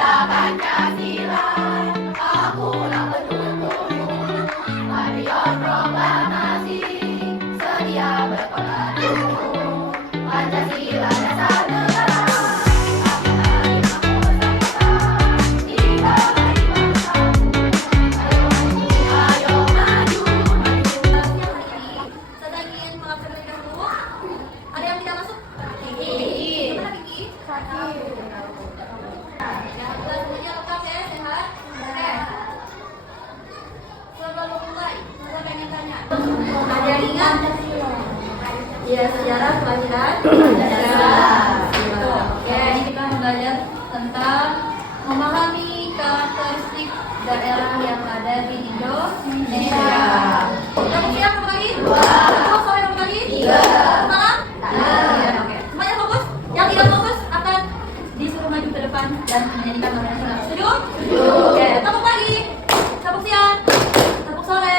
Pancasila, akulah pendukungmu. Patriot proklamasi, sedia berkolonial. Pancasila dasar negara, apalagi makmur bangsa. Kita mari bersatu, ayo maju, Sedang ingin melaksanakan dahulu. Ada yang tidak masuk? Kiki. Mana Kiki? Yang semuanya lengkap ya, sehat? Oke. Sebelum mulai, saya pengen tanya. Ada yang ingat? Ya, sejarah kelahiran. Oke, ini kita belajar tentang memahami karakteristik daerah yang ada di Indonesia. Yang siap lagi? Terus sampai berapa lagi? 3. Semangat? Oke. Semuanya fokus? Yang tidak fokus akan disuruh maju ke depan dan menyanyikan lagu nasional. Setuju? Oke, tepuk pagi, tepuk siang, tepuk sore,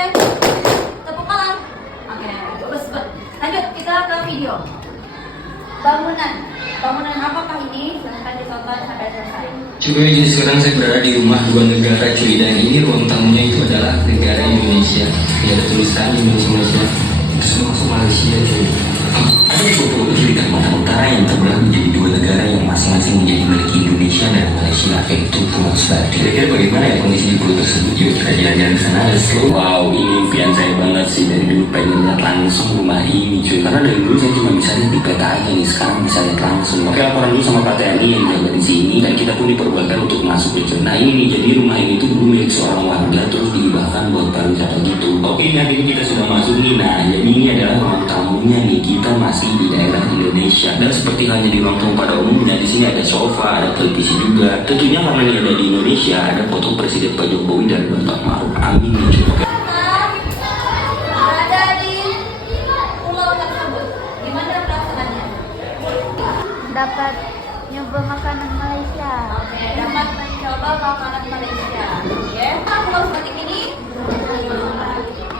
tepuk malam. Oke, bagus. Lanjut kita ke video. Bangunan apakah ini? Silahkan ditonton sampai selesai. Coba jadi sekarang saya berada di rumah dua negara cuy, dan ini ruang tamunya itu adalah negara Indonesia. Ya ada tulisan Indonesia, terus masuk Malaysia cuy. Ada beberapa di Kalimantan Utara yang terbelah menjadi dua negara yang masing-masing menjadi milik Indonesia dan Malaysia, yaitu Pulau Sebatik. Kira-kira bagaimana ya kondisi di pulau tersebut? Yuk kita jalan-jalan ke sana. Wow, ini impian saya banget sih, dari dulu pengen lihat langsung rumah ini cuy. Karena dari dulu saya cuma bisa lihat di peta aja nih, sekarang bisa lihat langsung. Oke, laporan dulu sama Pak TNI yang jaga di sini, dan kita pun diperbolehkan untuk masuk ke sana. Nah ini nih, jadi rumah ini tuh dulu milik seorang warga, terus dihibahkan buat pariwisata gitu. Oke, nah ini kita sudah masuk nih. Nah jadi ini adalah ruang tamunya nih, kita masih di daerah Indonesia. Dan seperti halnya di ruang tamu pada umumnya, di sini ada sofa, ada televisi juga. Tentunya karena ini ada di Indonesia, ada foto Presiden Pak Jokowi dan Bapak Maruf Amin nih cuy. Ada di pulau tersebut. Gimana perasaannya? Dapat nyoba makanan Malaysia. Oke, dapat mencoba makanan Malaysia. Oke, pulau Sebatik ini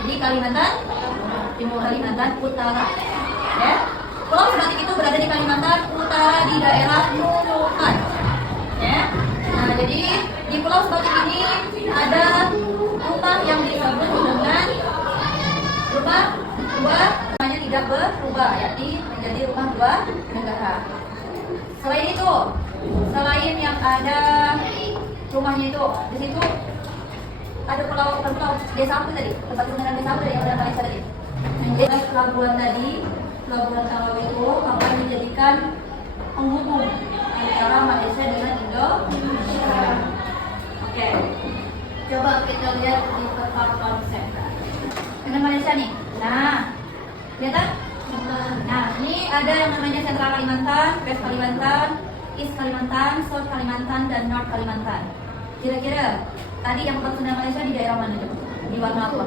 di Kalimantan Timur, Kalimantan Utara. Ya, Pulau Sebatik itu berada di Kalimantan Utara di daerah Nunukan. Ya, nah jadi di Pulau Sebatik ini ada rumah yang disebut dengan rumah dua, namanya tidak berubah, yakni menjadi rumah dua negara. Selain itu, selain yang ada rumahnya itu, di situ ada pulau desa apa tadi? Tempat tinggal desa apa tadi yang ada Malaysia tadi? Menjadi pelabuhan tadi, pelabuhan Tawau itu akan dijadikan penghubung antara Malaysia dengan Indonesia. Oke, coba kita lihat di peta konsep. Ini Malaysia nih. Nah, lihat kan? Nah, ini ada yang namanya Sentral Kalimantan, West Kalimantan, East Kalimantan, South Kalimantan, dan North Kalimantan. Kira-kira tadi yang tempat Sunda Malaysia di daerah mana coba? Di warna apa?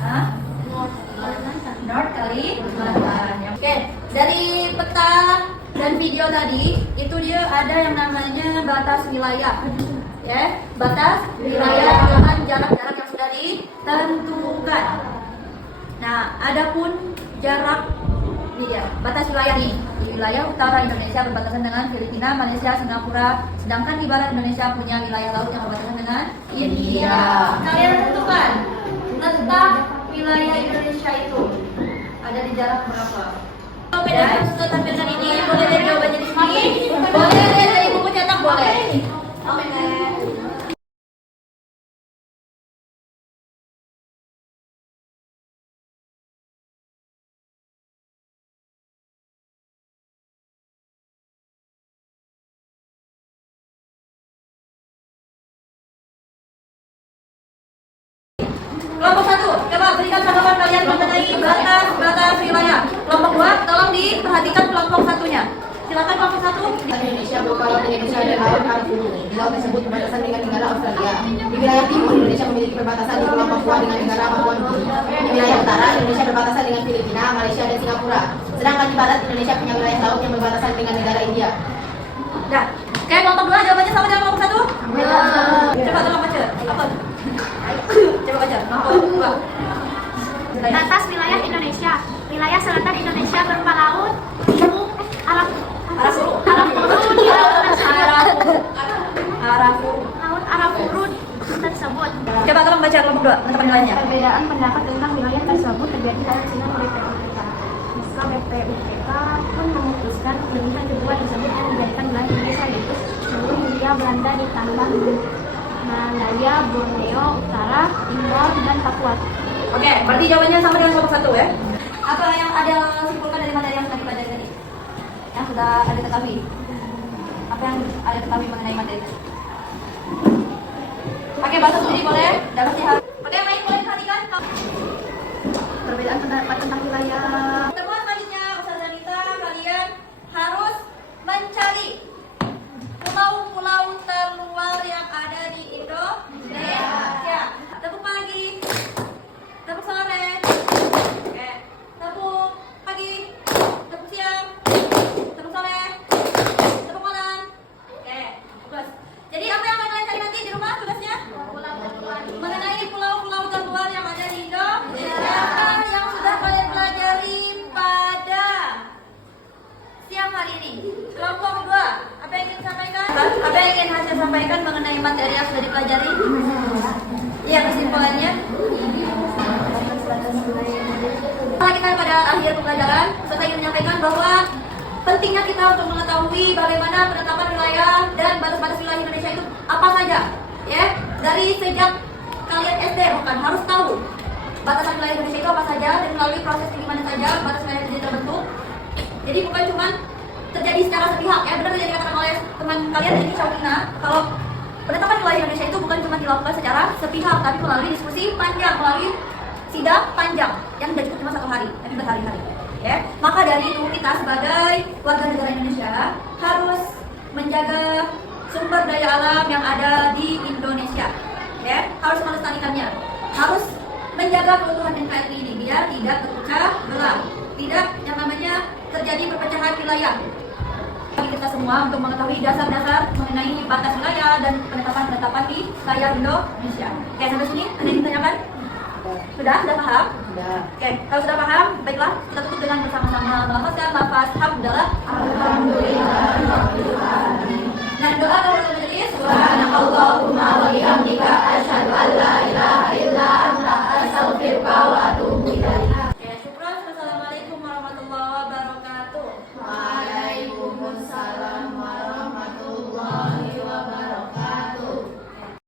Hah? North Kalimantan. Oke, dari peta dan video tadi itu dia ada yang namanya batas wilayah. Ya, batas wilayah dengan jarak-jarak yang sudah ditentukan. Nah, adapun jarak ini dia, batas wilayah nih. Di wilayah utara Indonesia berbatasan dengan Filipina, Malaysia, Singapura, sedangkan di barat Indonesia punya wilayah laut yang berbatasan dengan India. Kalian tentukan letak wilayah Indonesia itu ada di jarak berapa? Beda untuk tampilkan ini, boleh lihat jawabannya di sini, boleh lihat dari buku cetak, boleh. Oke. Kelompok 1, coba berikan tanggapan kalian mengenai batas wilayah. Kelompok 2, tolong diperhatikan kelompok satunya. Silakan kelompok 1. Indonesia berupa laut Indonesia dan laut Arafuru. Di laut tersebut berbatasan dengan negara Australia. Di wilayah timur Indonesia memiliki perbatasan di Pulau Papua dengan negara Papua Nugini. Di wilayah utara Indonesia berbatasan dengan Filipina, Malaysia, dan Singapura. Sedangkan di barat Indonesia punya wilayah laut yang berbatasan dengan negara India. Nah, oke, kelompok 2 jawabannya sama dengan kelompok 1? Coba tolong baca. Apa? Coba baca. Kelompok 2. Batas wilayah Indonesia. Wilayah selatan Indonesia berupa laut, Arafuru di laut Australia. baca kelompok 2 penetapan nilainya. Perbedaan pendapat tentang wilayah tersebut terjadi dalam sidang oleh BPUPK. Maka BPUPK pun memutuskan pemilihan kedua tersebut yang menjadikan wilayah Indonesia yaitu seluruh Hindia Belanda ditambah Malaya, Borneo, Utara, Timor, dan Papua. Oke, berarti jawabannya sama dengan kelompok 1 ya. Apa yang ada simpulkan dari materi yang sudah dipelajari tadi? Yang sudah ada ketahui? Apa yang ada ketahui mengenai materi? Pakai bahasa sendiri boleh, dapat lihat. Oke, yang lain boleh perhatikan. Perbedaan pendapat tentang wilayah. Temuan selanjutnya, Ustazah Anita, kalian harus mencari pulau-pulau terluar yang ada di Indonesia. Tepuk pagi, tepuk sore, oke, tepuk pagi, tepuk siang, tepuk sore, tepuk malam, oke, bagus. Jadi apa yang akan kalian cari nanti di rumah tugasnya? Mengenai pulau-pulau terluar yang ada di Indonesia yang sudah kalian pelajari pada siang hari ini. Kelompok 2, apa yang ingin disampaikan? Apa yang ingin Hasil sampaikan mengenai materi yang sudah dipelajari? Iya, kesimpulannya. Setelah kita pada akhir pembelajaran, saya ingin menyampaikan bahwa pentingnya kita untuk mengetahui bagaimana penetapan wilayah dan batas-batas wilayah Indonesia itu apa saja, ya. Dari sejak kalian SD bukan harus tahu batasan wilayah Indonesia itu apa saja dan melalui proses di mana saja batas wilayah itu terbentuk. Jadi bukan cuma terjadi secara sepihak, ya. Benar yang dikatakan oleh teman kalian ini Syawina, kalau penetapan wilayah Indonesia itu bukan cuma dilakukan secara sepihak, tapi melalui diskusi panjang, melalui sidang panjang yang tidak cukup cuma 1 hari, tapi berhari-hari. Ya, maka dari itu kita sebagai warga negara Indonesia harus menjaga sumber daya alam yang ada di Indonesia. Ya, harus melestarikannya, harus menjaga keutuhan NKRI ini biar tidak terpecah belah, tidak yang namanya terjadi perpecahan wilayah. Bagi kita semua untuk mengetahui dasar-dasar mengenai batas wilayah dan penetapan-penetapan di wilayah Indonesia. Oke, sampai sini ada yang ditanyakan? Sudah paham? Sudah. Oke, kalau sudah paham, baiklah kita tutup dengan bersama-sama melafazkan lafaz hamdalah. Alhamdulillah. Dan doa kalau majelis, subhanakallahumma